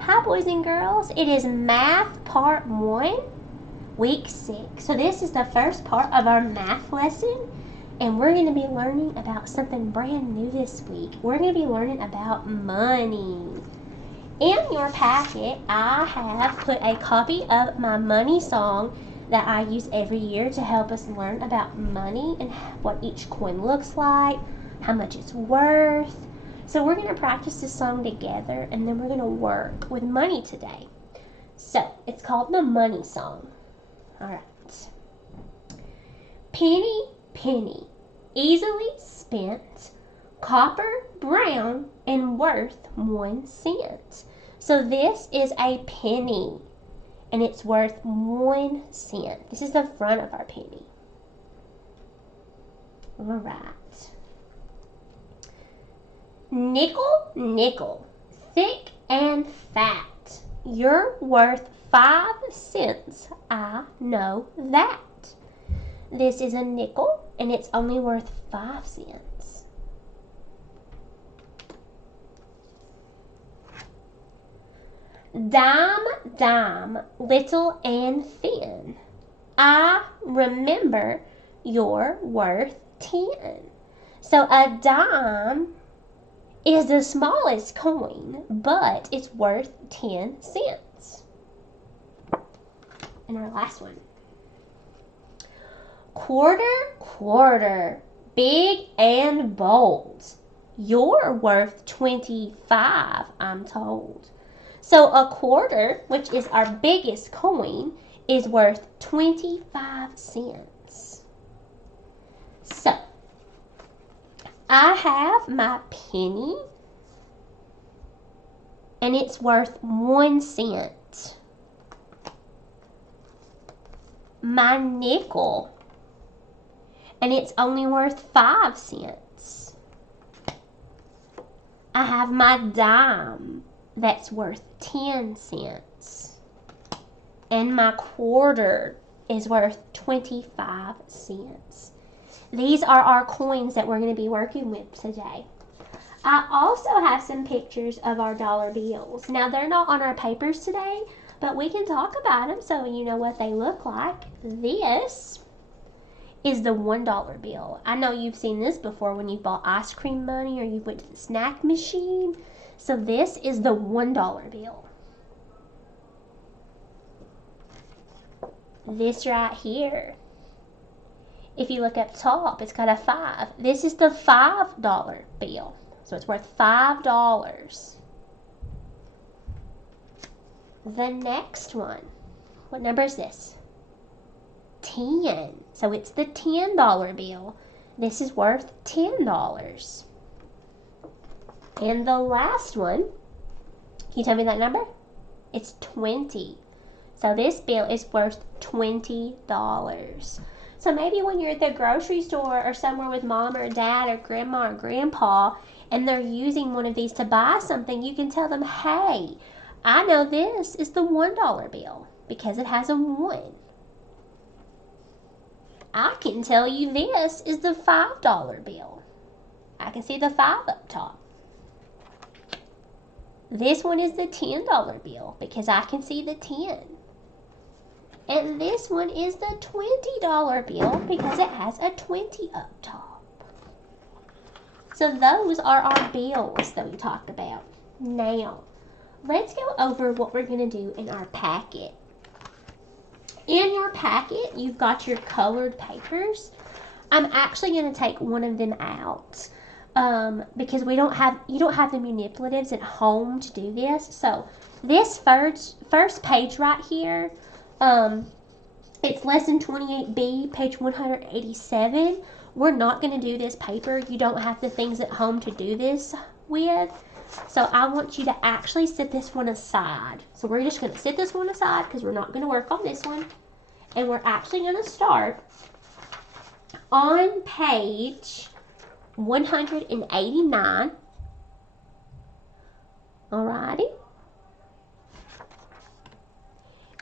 Hi boys and girls, it is Math Part 1, Week 6. So this is the first part of our math lesson, and we're going to be learning about something brand new this week. We're going to be learning about money. In your packet, I have put a copy of my money song that I use every year to help us learn about money and what each coin looks like, how much it's worth. So we're going to practice this song together, and then we're going to work with money today. So it's called the money song. All right. Penny, penny, easily spent, copper, brown, and worth 1 cent. So this is a penny, and it's worth 1 cent. This is the front of our penny. All right. Nickel, nickel, thick and fat. You're worth 5 cents. I know that. This is a nickel, and it's only worth 5 cents. Dime, dime, little and thin. I remember you're worth 10. So a dime is the smallest coin, but it's worth 10 cents. And our last one. Quarter, quarter, big and bold. You're worth 25, I'm told. So a quarter, which is our biggest coin, is worth 25 cents. So I have my penny, and it's worth 1 cent. My nickel, and it's only worth 5 cents. I have my dime, that's worth 10 cents. And my quarter is worth 25 cents. These are our coins that we're going to be working with today. I also have some pictures of our dollar bills. Now, they're not on our papers today, but we can talk about them so you know what they look like. This is the $1 bill. I know you've seen this before when you bought ice cream money or you went to the snack machine. So this is the $1 bill. This right here, if you look up top, it's got a 5. This is the $5 bill. So it's worth $5. The next one, what number is this? 10. So it's the $10 bill. This is worth $10. And the last one, can you tell me that number? It's 20. So this bill is worth $20. So maybe when you're at the grocery store or somewhere with mom or dad or grandma or grandpa, and they're using one of these to buy something, you can tell them, hey, I know this is the $1 bill because it has a 1. I can tell you this is the $5 bill. I can see the 5 up top. This one is the $10 bill because I can see the 10. And this one is the $20 bill because it has a 20 up top. So those are our bills that we talked about. Now, let's go over what we're going to do in our packet. In your packet, you've got your colored papers. I'm actually going to take one of them out because you don't have the manipulatives at home to do this. So this first page right here, it's lesson 28B, page 187. We're not going to do this paper. You don't have the things at home to do this with. So I want you to actually set this one aside. So we're just going to set this one aside because we're not going to work on this one. And we're actually going to start on page 189. Alrighty.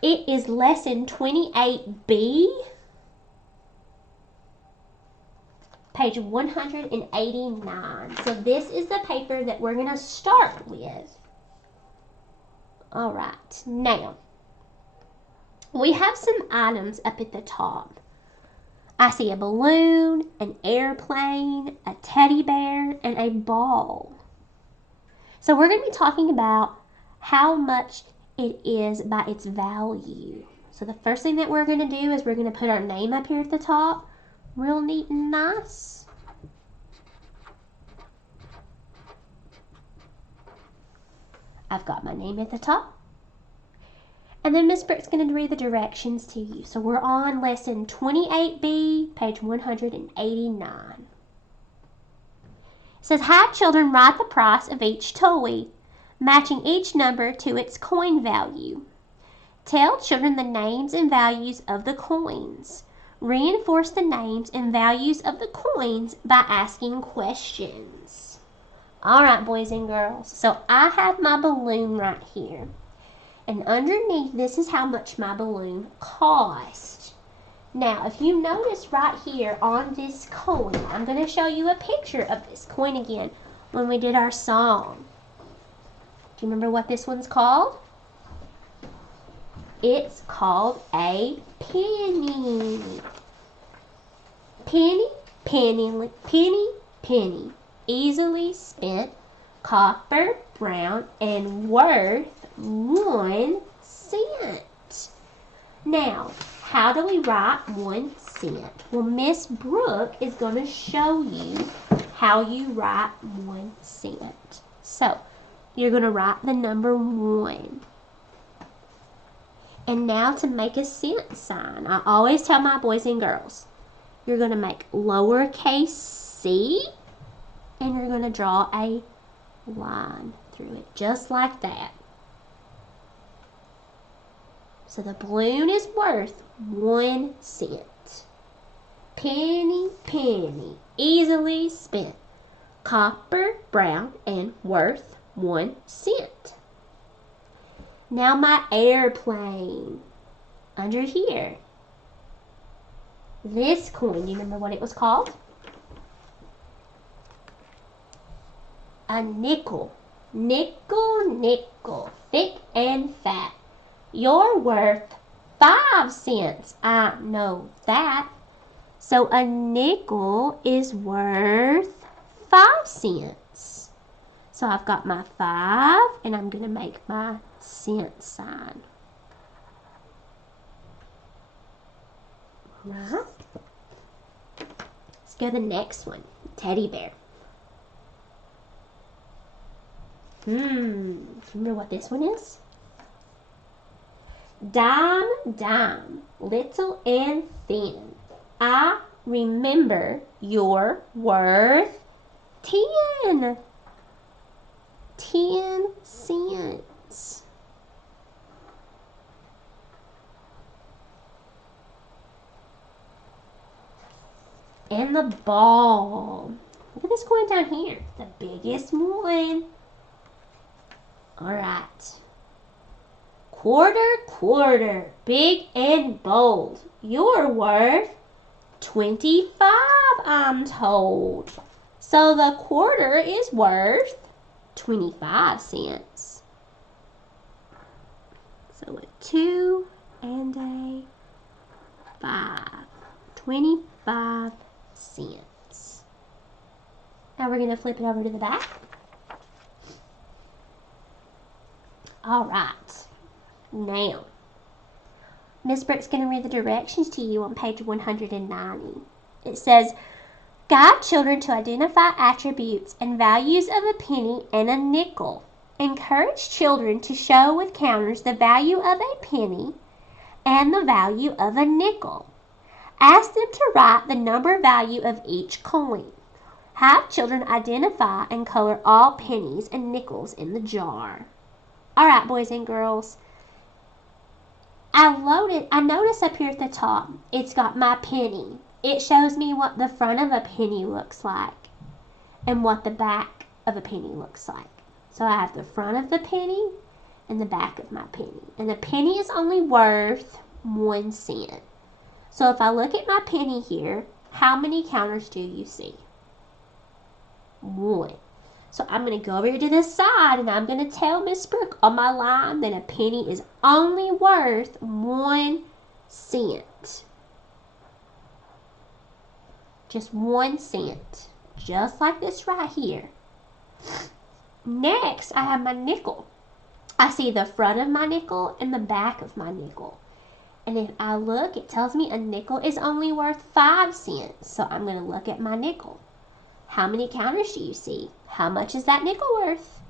It is lesson 28B, page 189. So this is the paper that we're going to start with. All right, now we have some items up at the top. I see a balloon, an airplane, a teddy bear, and a ball. So we're going to be talking about how much it is by its value. So the first thing that we're going to do is we're going to put our name up here at the top, real neat and nice. I've got my name at the top. And then Miss Brooke's going to read the directions to you. So we're on lesson 28B, page 189. It says, have children write the price of each toy, matching each number to its coin value. Tell children the names and values of the coins. Reinforce the names and values of the coins by asking questions. All right, boys and girls. So I have my balloon right here. And underneath, this is how much my balloon cost. Now, if you notice right here on this coin, I'm going to show you a picture of this coin again when we did our song. Do you remember what this one's called? It's called a penny. Penny, penny, penny, penny. Easily spent, copper, brown, and worth 1 cent. Now, how do we write 1 cent? Well, Miss Brooke is going to show you how you write 1 cent. So, you're going to write the number 1. And now to make a cent sign, I always tell my boys and girls, you're going to make lowercase c, and you're going to draw a line through it, just like that. So the balloon is worth 1 cent. Penny, penny, easily spent. Copper, brown, and worth 1 cent. Now my airplane. Under here. This coin, do you remember what it was called? A nickel. Nickel, nickel, thick and fat. You're worth 5 cents. I know that. So a nickel is worth 5 cents. So I've got my 5 and I'm going to make my cent sign. Right. Let's go to the next one. Teddy bear. Remember what this one is? Dime, dime, little and thin. I remember you're worth 10. 10 cents. And the ball. Look at this coin down here. The biggest one. Alright. Quarter, quarter, big and bold. You're worth 25, I'm told. So the quarter is worth 25 cents. So a 2 and a 5. 25 cents. Now we're going to flip it over to the back. All right. Now, Miss Brooke's going to read the directions to you on page 190. It says, guide children to identify attributes and values of a penny and a nickel. Encourage children to show with counters the value of a penny and the value of a nickel. Ask them to write the number value of each coin. Have children identify and color all pennies and nickels in the jar. All right, boys and girls. I noticed up here at the top, it's got my penny. It shows me what the front of a penny looks like and what the back of a penny looks like. So I have the front of the penny and the back of my penny. And the penny is only worth 1 cent. So if I look at my penny here, how many counters do you see? 1. So I'm going to go over here to the side and I'm going to tell Miss Brooke on my line that a penny is only worth 1 cent. Just 1 cent. Just like this right here. Next, I have my nickel. I see the front of my nickel and the back of my nickel. And if I look, it tells me a nickel is only worth 5 cents. So I'm going to look at my nickel. How many counters do you see? How much is that nickel worth?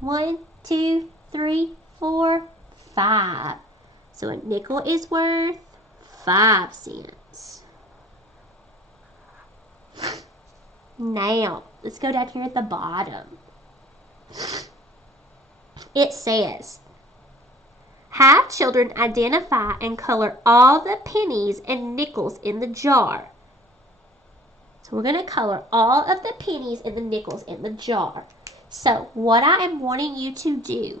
1, 2, 3, 4, 5. So a nickel is worth 5 cents. Now, let's go down here at the bottom. It says, have children identify and color all the pennies and nickels in the jar. So we're going to color all of the pennies and the nickels in the jar. So what I am wanting you to do,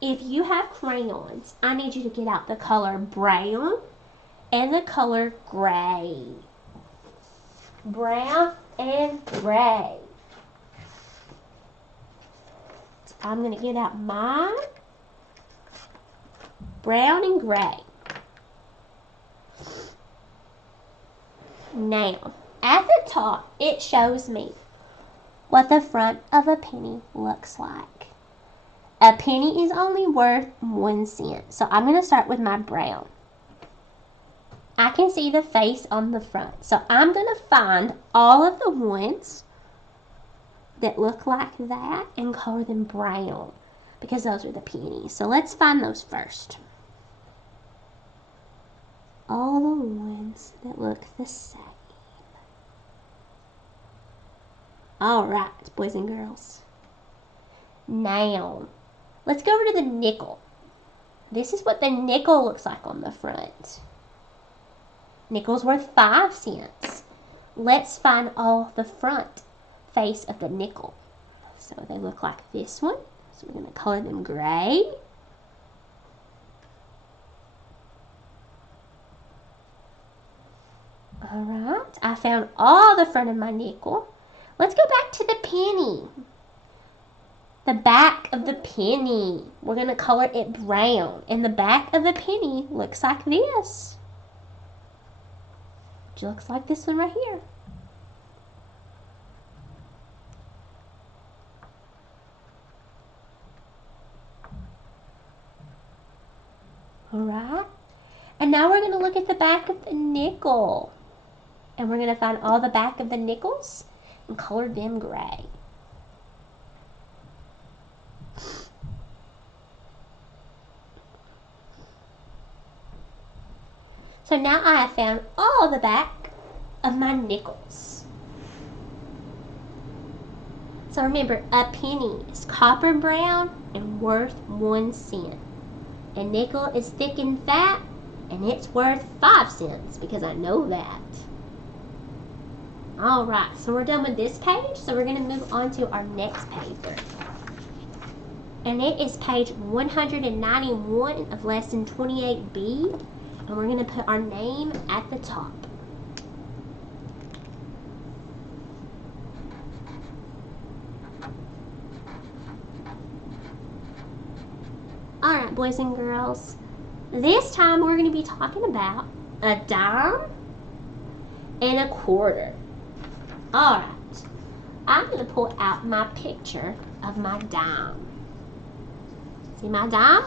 if you have crayons, I need you to get out the color brown and the color gray. Brown and gray. So I'm going to get out my brown and gray. Now, at the top, it shows me what the front of a penny looks like. A penny is only worth 1 cent. So I'm going to start with my brown. I can see the face on the front. So I'm going to find all of the ones that look like that and color them brown because those are the pennies. So let's find those first. All the ones that look the same. Alright, boys and girls. Now, let's go over to the nickel. This is what the nickel looks like on the front. Nickel's worth 5 cents. Let's find all the front face of the nickel. So they look like this one. So we're going to color them gray. Alright, I found all the front of my nickel. Let's go back to the penny. The back of the penny. We're going to color it brown. And the back of the penny looks like this. It looks like this one right here. Alright. And now we're going to look at the back of the nickel. And we're going to find all the back of the nickels and color them gray. So now I have found all the back of my nickels. So remember, a penny is copper brown and worth 1 cent. A nickel is thick and fat and it's worth 5 cents because I know that. Alright, so we're done with this page, so we're going to move on to our next paper. And it is page 191 of lesson 28B. And we're going to put our name at the top. Alright, boys and girls. This time we're going to be talking about a dime and a quarter. Alright, I'm going to pull out my picture of my dime. See my dime?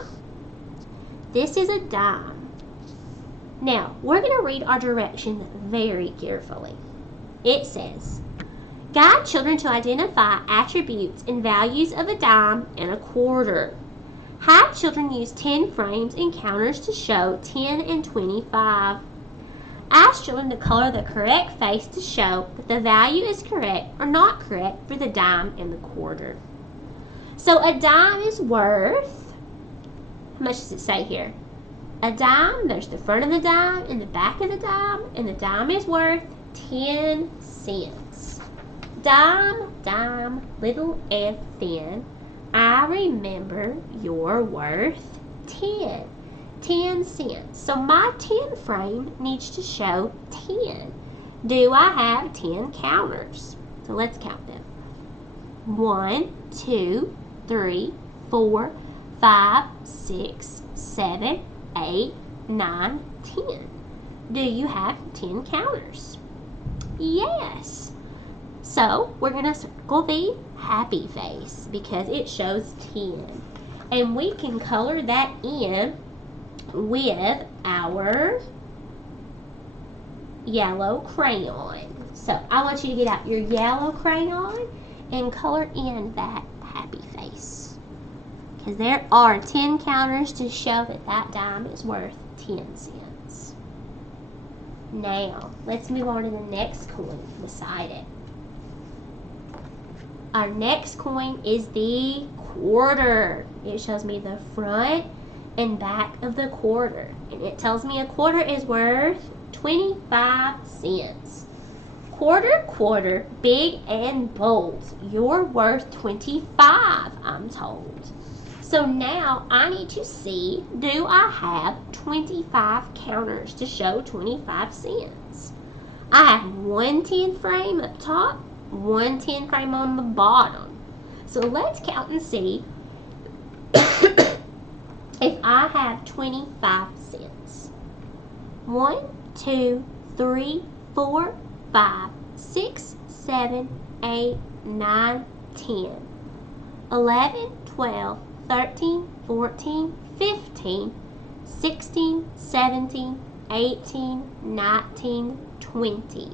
This is a dime. Now, we're going to read our directions very carefully. It says, guide children to identify attributes and values of a dime and a quarter. Have children use 10 frames and counters to show 10 and 25. Ask children to color the correct face to show that the value is correct or not correct for the dime and the quarter. So a dime is worth, how much does it say here? A dime, there's the front of the dime and the back of the dime, and the dime is worth 10 cents. Dime, dime, little and thin, I remember you're worth 10. 10 cents. So my 10 frame needs to show 10. Do I have 10 counters? So let's count them. 1, 2, 3, 4, 5, 6, 7, 8, 9, 10. Do you have 10 counters? Yes. So we're going to circle the happy face because it shows 10. And we can color that in with our yellow crayon. So I want you to get out your yellow crayon and color in that happy face. Because there are 10 counters to show that that dime is worth 10 cents. Now, let's move on to the next coin beside it. Our next coin is the quarter. It shows me the front and back of the quarter. And it tells me a quarter is worth 25 cents. Quarter, quarter, big and bold. You're worth 25, I'm told. So now I need to see, do I have 25 counters to show 25 cents? I have one 10 frame up top, one 10 frame on the bottom. So let's count and see if I have 25 cents. 1, 2, 3, 4, 5, 6, 7, 8, 9, 10, 11, 12, 13, 14, 15, 16, 17, 18, 19, 20.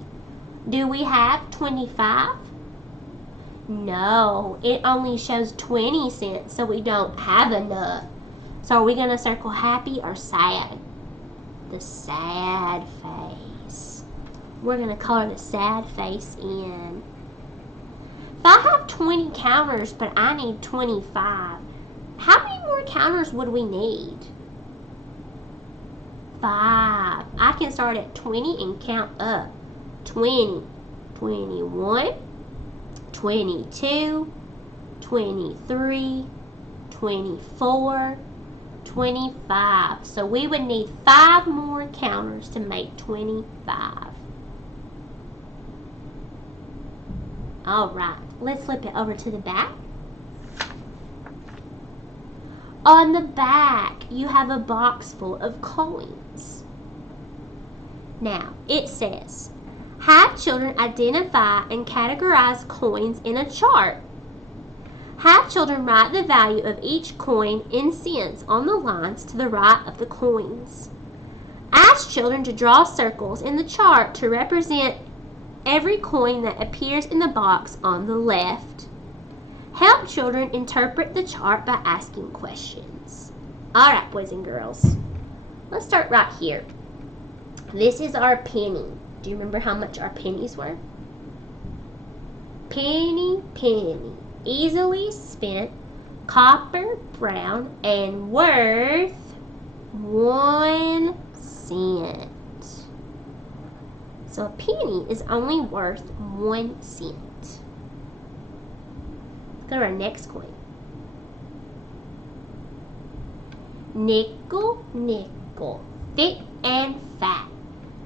Do we have 25? No, it only shows 20 cents, so we don't have enough. So are we going to circle happy or sad? The sad face. We're going to color the sad face in. If I have 20 counters, but I need 25, how many more counters would we need? 5. I can start at 20 and count up. 20, 21, 22, 23, 24, 25. So we would need 5 more counters to make 25. Alright, let's flip it over to the back. On the back, you have a box full of coins. Now, it says, have children identify and categorize coins in a chart. Have children write the value of each coin in cents on the lines to the right of the coins. Ask children to draw circles in the chart to represent every coin that appears in the box on the left. Help children interpret the chart by asking questions. Alright, boys and girls, let's start right here. This is our penny. Do you remember how much our pennies were? Penny, penny, easily spent, copper brown, and worth 1 cent. So a penny is only worth 1 cent. Go to our next coin. Nickel, nickel, thick and fat.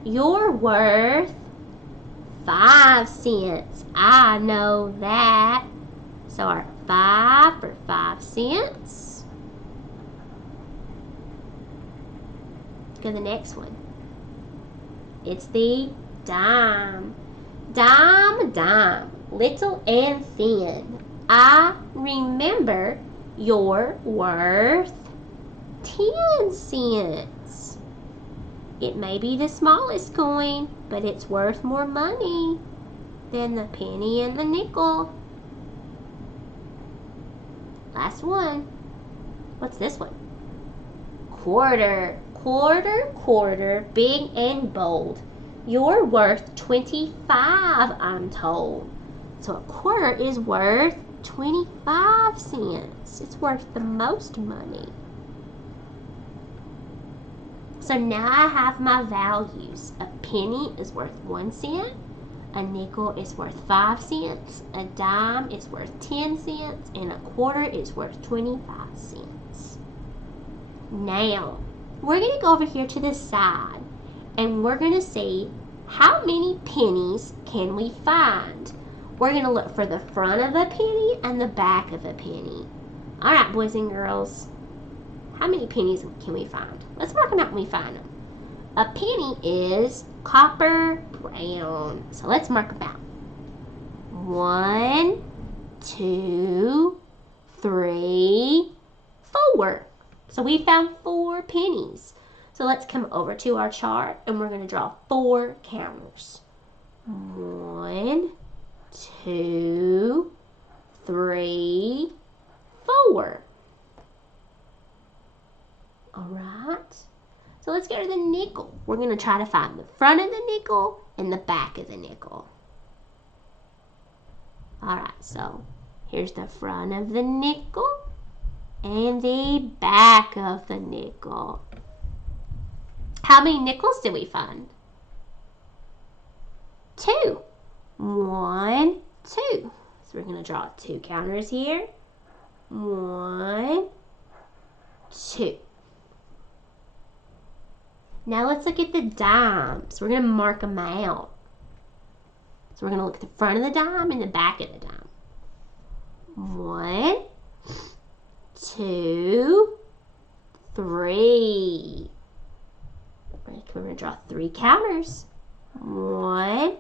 You're worth 5 cents. I know that. So our 5 for 5 cents. Go to the next one. It's the dime. Dime, dime, little and thin. I remember you're worth 10 cents. It may be the smallest coin, but it's worth more money than the penny and the nickel. Last one. What's this one? Quarter. Quarter, quarter, big and bold. You're worth 25, I'm told. So a quarter is worth 25 cents. It's worth the most money. So now I have my values. A penny is worth 1 cent. A nickel is worth 5 cents. A dime is worth 10 cents. And a quarter is worth 25 cents. Now, we're going to go over here to the side. And we're going to see how many pennies can we find. we're going to look for the front of a penny and the back of a penny. All right, boys and girls. How many pennies can we find? Let's mark them out when we find them. A penny is copper brown. So let's mark them out. 1, 2, 3, 4. So we found 4 pennies. So let's come over to our chart and we're going to draw 4 counters. 1, 2, 3, 4. All right. So let's go to the nickel. We're going to try to find the front of the nickel and the back of the nickel. All right, so here's the front of the nickel and the back of the nickel. How many nickels did we find? 2. 1, 2. So we're going to draw 2 counters here. 1, 2. Now let's look at the dimes. We're going to mark them out. So we're going to look at the front of the dime and the back of the dime. 1, 2, 3. We're going to draw 3 counters. 1,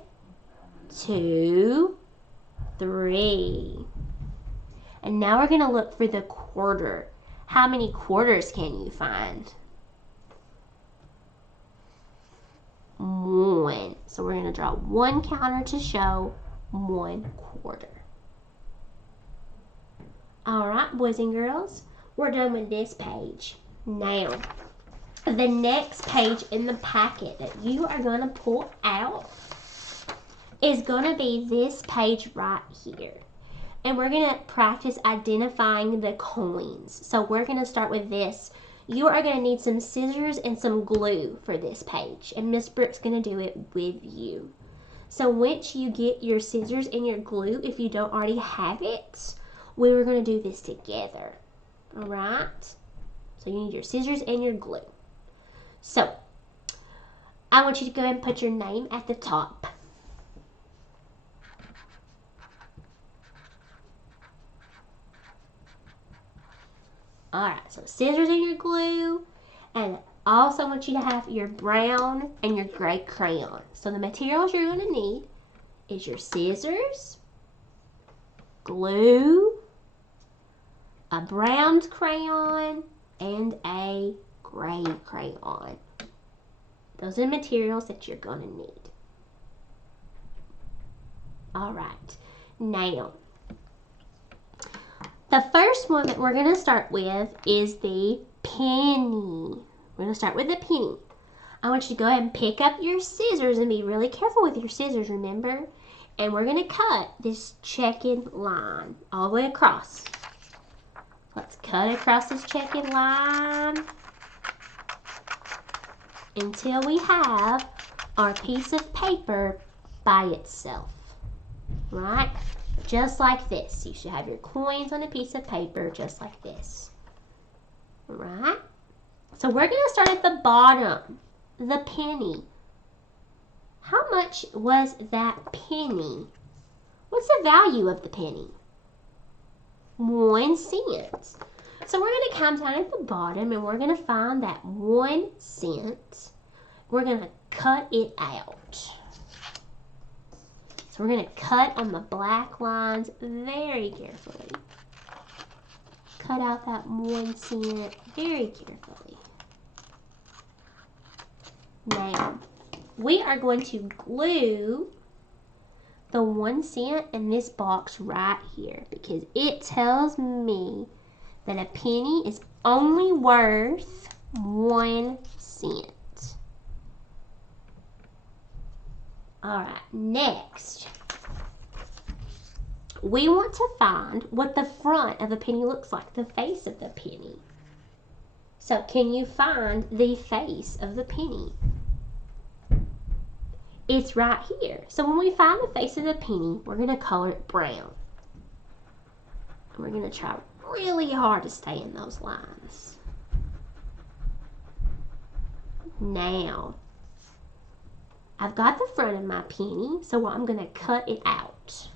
2, 3. And now we're going to look for the quarter. How many quarters can you find? 1. So we're going to draw 1 counter to show 1 quarter. Alright, boys and girls, we're done with this page. Now, the next page in the packet that you are going to pull out is going to be this page right here. And we're going to practice identifying the coins. So we're going to start with this. You are going to need some scissors and some glue for this page. And Miss Brooke's going to do it with you. So once you get your scissors and your glue, if you don't already have it, we were going to do this together. Alright? So you need your scissors and your glue. So, I want you to go ahead and put your name at the top. Alright, so scissors and your glue, and I also want you to have your brown and your gray crayon. So the materials you're going to need is your scissors, glue, a brown crayon, and a gray crayon. Those are the materials that you're going to need. Alright, now, the first one that we're going to start with is the penny. We're going to start with the penny. I want you to go ahead and pick up your scissors and be really careful with your scissors, remember? And we're going to cut this checkered line all the way across. Let's cut across this checkered line until we have our piece of paper by itself. Right? Just like this. You should have your coins on a piece of paper just like this. Alright? So we're going to start at the bottom. The penny. How much was that penny? What's the value of the penny? 1 cent. So we're going to come down at the bottom and we're going to find that 1 cent. We're going to cut it out. So we're going to cut on the black lines very carefully. Cut out that 1 cent very carefully. Now, we are going to glue the 1 cent in this box right here because it tells me that a penny is only worth 1 cent. Alright, next, we want to find what the front of the penny looks like, the face of the penny. So can you find the face of the penny? It's right here. So when we find the face of the penny, we're going to color it brown. And we're going to try really hard to stay in those lines. Now, I've got the front of my penny, so I'm going to cut it out.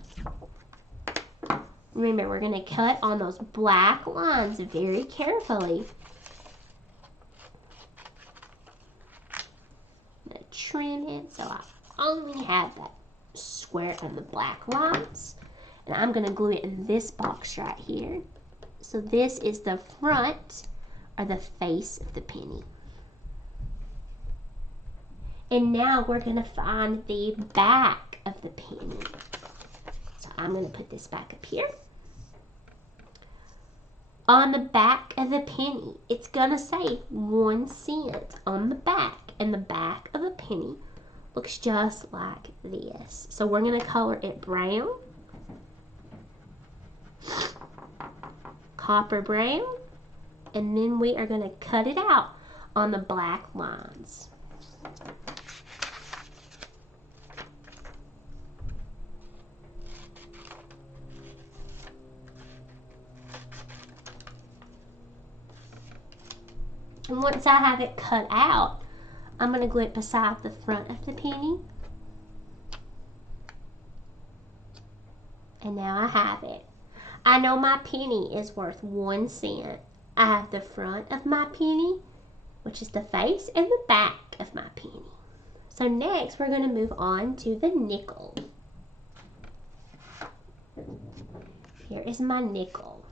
Remember, we're going to cut on those black lines very carefully. I'm going to trim it so I only have that square on the black lines. And I'm going to glue it in this box right here. So this is the front or the face of the penny. And now we're going to find the back of the penny. So I'm going to put this back up here. On the back of the penny, it's going to say 1 cent on the back. And the back of the penny looks just like this. So we're going to color it brown, copper brown, and then we are going to cut it out on the black lines. And once I have it cut out, I'm going to glue it beside the front of the penny. And now I have it. I know my penny is worth 1 cent. I have the front of my penny, which is the face, and the back of my penny. So next we're going to move on to the nickel. Here is my nickel.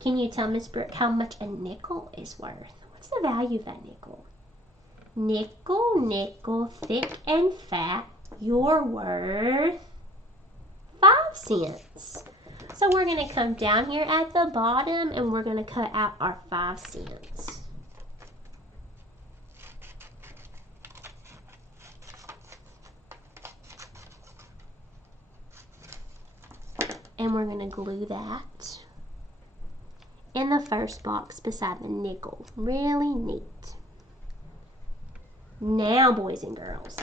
Can you tell Miss Brooke how much a nickel is worth? What's the value of that nickel? Nickel, nickel, thick and fat, you're worth 5 cents. So we're going to come down here at the bottom and we're going to cut out our 5 cents. And we're going to glue that in the first box beside the nickel. Really neat. Now, boys and girls,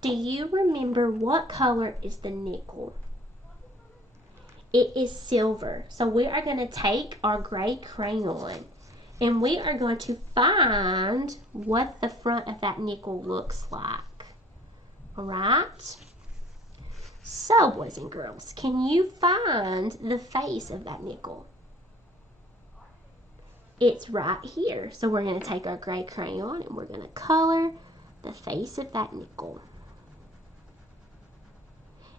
do you remember what color is the nickel? It is silver. So we are going to take our gray crayon and we are going to find what the front of that nickel looks like. All right? So, boys and girls, can you find the face of that nickel? It's right here. So we're going to take our gray crayon and we're going to color the face of that nickel.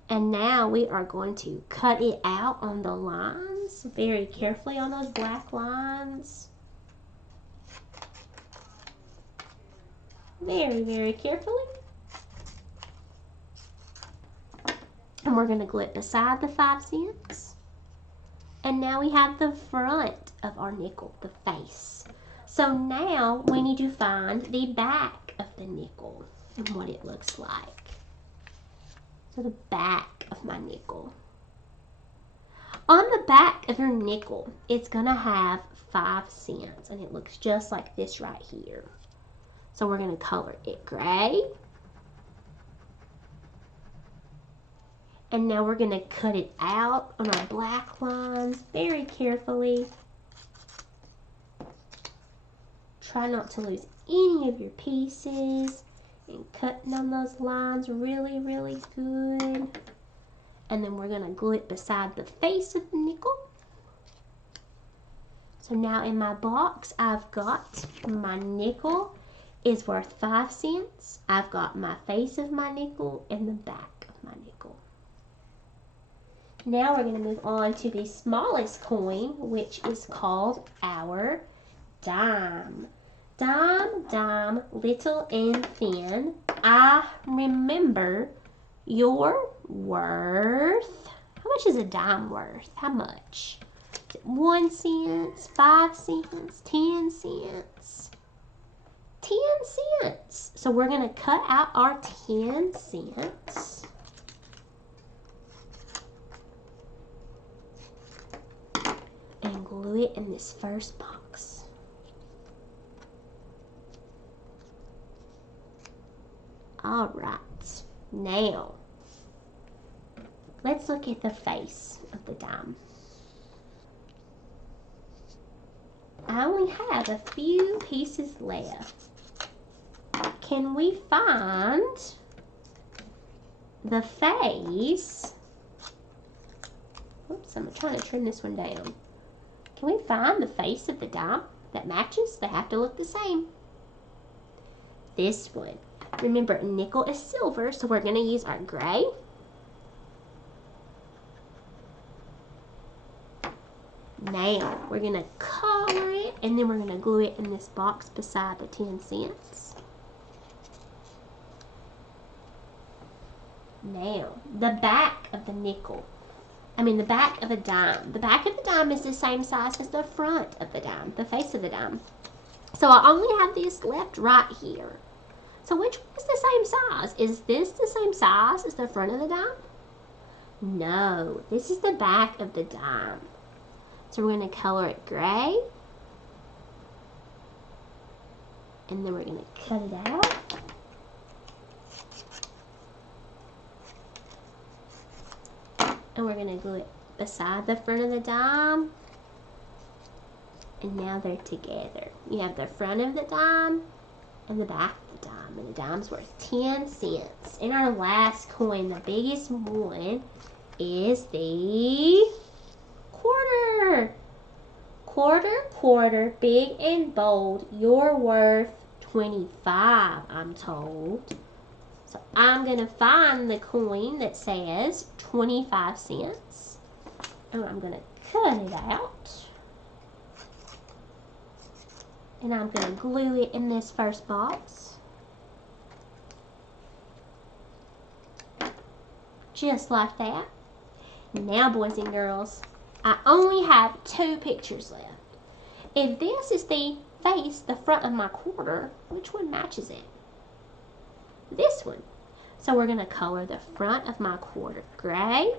And now we are going to cut it out on the lines, very carefully on those black lines. Very, very carefully. And we're going to glue it beside the 5 cents. And now we have the front of our nickel, the face. So now we need to find the back of the nickel and what it looks like. So the back of my nickel. On the back of your nickel, it's going to have 5 cents. And it looks just like this right here. So we're going to color it gray. And now we're going to cut it out on our black lines very carefully. Try not to lose any of your pieces. And cutting on those lines really, really good. And then we're going to glue it beside the face of the nickel. So now in my box, I've got my nickel is worth 5 cents. I've got my face of my nickel and the back of my nickel. Now we're going to move on to the smallest coin, which is called our dime. Dime, dime, little and thin, I remember you're worth. How much is a dime worth? How much? 1 cent, 5 cents, 10 cents. 10 cents. So we're going to cut out our 10 cents. And glue it in this first box. All right, now let's look at the face of the dime. I only have a few pieces left. Can we find the face So I'm trying to trim this one down. Can we find the face of the dime that matches? They have to look the same. This one. Remember, nickel is silver, so we're going to use our gray. Now, we're going to color it, and then we're going to glue it in this box beside the 10 cents. Now, the back of the nickel. The back of a dime. The back of the dime is the same size as the front of the dime, the face of the dime. So I only have this left right here. So which one is the same size? Is this the same size as the front of the dime? No, this is the back of the dime. So we're going to color it gray. And then we're going to cut it out. And we're going to glue it beside the front of the dime. And now they're together. You have the front of the dime and the back of the dime. And the dime's worth 10 cents. And our last coin, the biggest one, is the quarter. Quarter, quarter, big and bold. You're worth 25, I'm told. So I'm going to find the coin that says 25 cents. And I'm going to cut it out. And I'm going to glue it in this first box. Just like that. Now, boys and girls, I only have 2 pictures left. If this is the face, the front of my quarter, which one matches it? This one. So we're going to color the front of my quarter gray.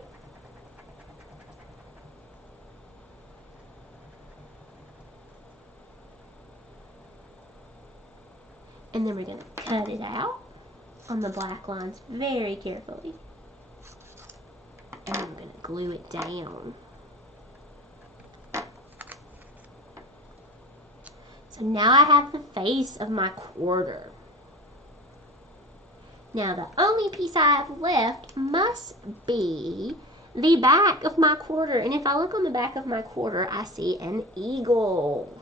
And then we're going to cut it out on the black lines very carefully. And I'm going to glue it down. So now I have the face of my quarter. Now the only piece I have left must be the back of my quarter. And if I look on the back of my quarter, I see an eagle.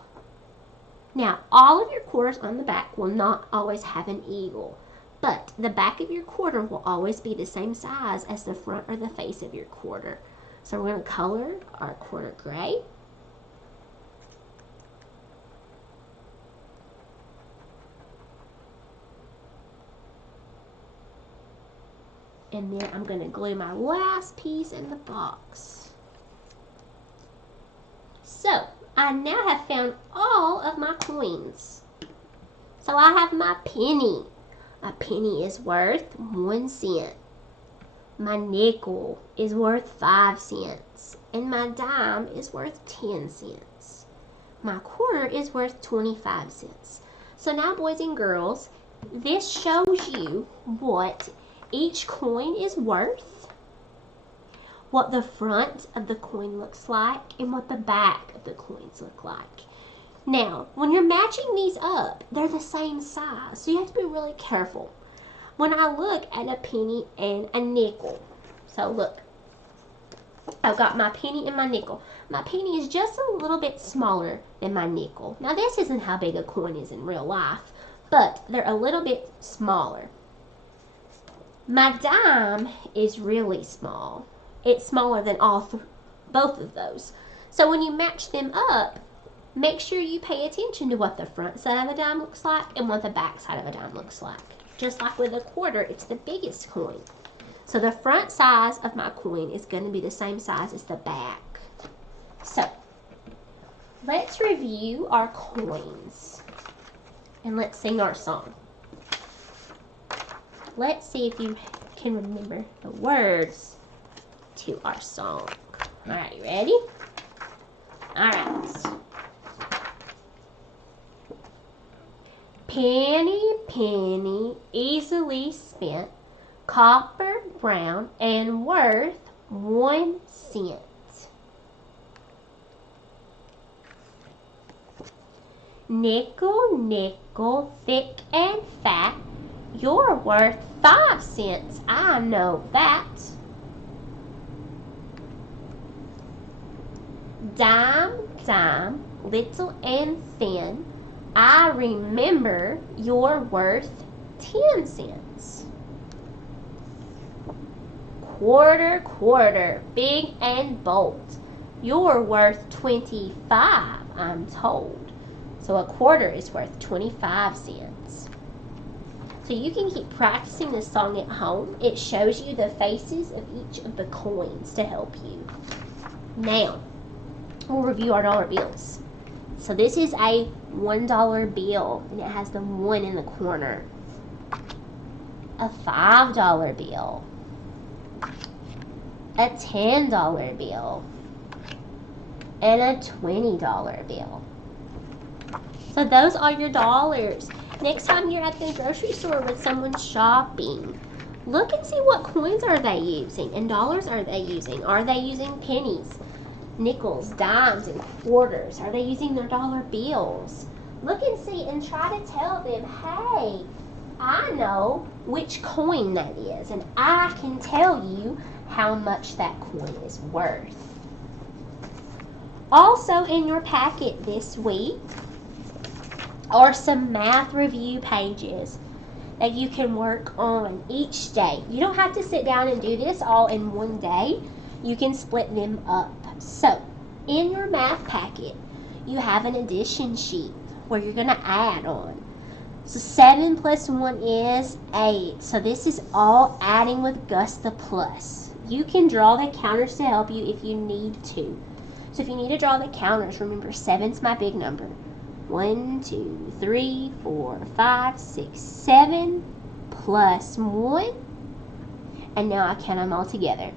Now, all of your quarters on the back will not always have an eagle, but the back of your quarter will always be the same size as the front or the face of your quarter. So we're going to color our quarter gray. And then I'm going to glue my last piece in the box. So, I now have found all of my coins. So I have my penny. My penny is worth 1 cent. My nickel is worth 5 cents. And my dime is worth 10 cents. My quarter is worth 25 cents. So now, boys and girls, this shows you what each coin is worth, what the front of the coin looks like, and what the back of the coins look like. Now, when you're matching these up, they're the same size, so you have to be really careful. When I look at a penny and a nickel, so look, I've got my penny and my nickel. My penny is just a little bit smaller than my nickel. Now, this isn't how big a coin is in real life, but they're a little bit smaller. My dime is really small. It's smaller than both of those. So when you match them up, make sure you pay attention to what the front side of a dime looks like and what the back side of a dime looks like. Just like with a quarter, it's the biggest coin. So the front size of my coin is going to be the same size as the back. So let's review our coins and let's sing our song. Let's see if you can remember the words to our song. All right, you ready? All right. Penny, penny, easily spent, copper brown and worth 1 cent. Nickel, nickel, thick and fat, you're worth 5 cents, I know that. Dime, dime, little and thin, I remember you're worth 10 cents. Quarter, quarter, big and bold, you're worth 25, I'm told. So a quarter is worth 25 cents. So you can keep practicing this song at home. It shows you the faces of each of the coins to help you. Now, we'll review our dollar bills. So this is a $1 bill, and it has the 1 in the corner. A $5 bill. A $10 bill. And a $20 bill. So those are your dollars. Next time you're at the grocery store with someone shopping, look and see what coins are they using and dollars are they using. Are they using pennies, nickels, dimes, and quarters? Are they using their dollar bills? Look and see and try to tell them, hey, I know which coin that is, and I can tell you how much that coin is worth. Also in your packet this week are some math review pages that you can work on each day. You don't have to sit down and do this all in one day. You can split them up. So, in your math packet, you have an addition sheet where you're going to add on. So 7 plus 1 is 8. So this is all adding with Gusta Plus. You can draw the counters to help you if you need to. So if you need to draw the counters, remember 7's my big number. 1, 2, 3, 4, 5, 6, 7 plus 1. And now I count them all together.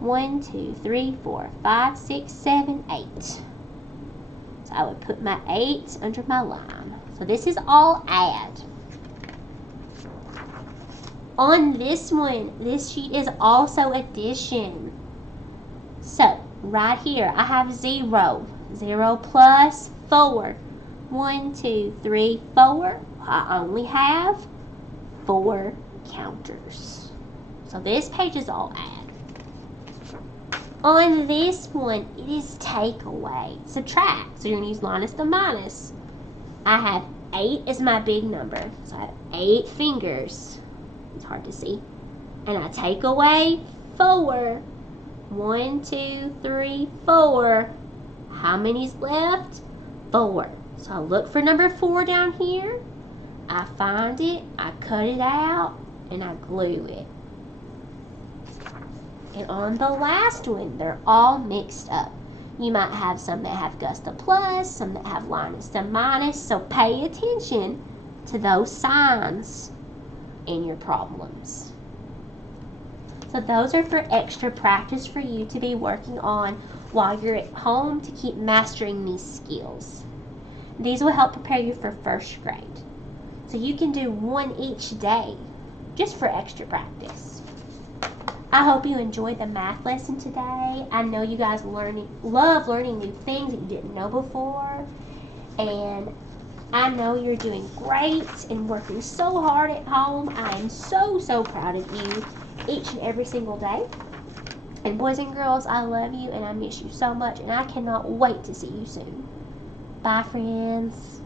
1, 2, 3, 4, 5, 6, 7, 8. So I would put my 8 under my line. So this is all add. On this one, this sheet is also addition. So right here, I have 0. 0 plus 4. 1, 2, 3, 4. I only have 4 counters. So this page is all add. On this one, it is take away. Subtract. So you're going to use minus to minus. I have 8 as my big number. So I have 8 fingers. It's hard to see. And I take away 4. 1, 2, 3, 4. How many's left? 4. So I look for number 4 down here. I find it, I cut it out, and I glue it. And on the last one, they're all mixed up. You might have some that have Gusta Plus, some that have minus to minus, so pay attention to those signs in your problems. So those are for extra practice for you to be working on while you're at home to keep mastering these skills. These will help prepare you for first grade. So you can do one each day just for extra practice. I hope you enjoyed the math lesson today. I know you guys love learning new things that you didn't know before. And I know you're doing great and working so hard at home. I am so, so proud of you each and every single day. And boys and girls, I love you and I miss you so much. And I cannot wait to see you soon. Bye, friends.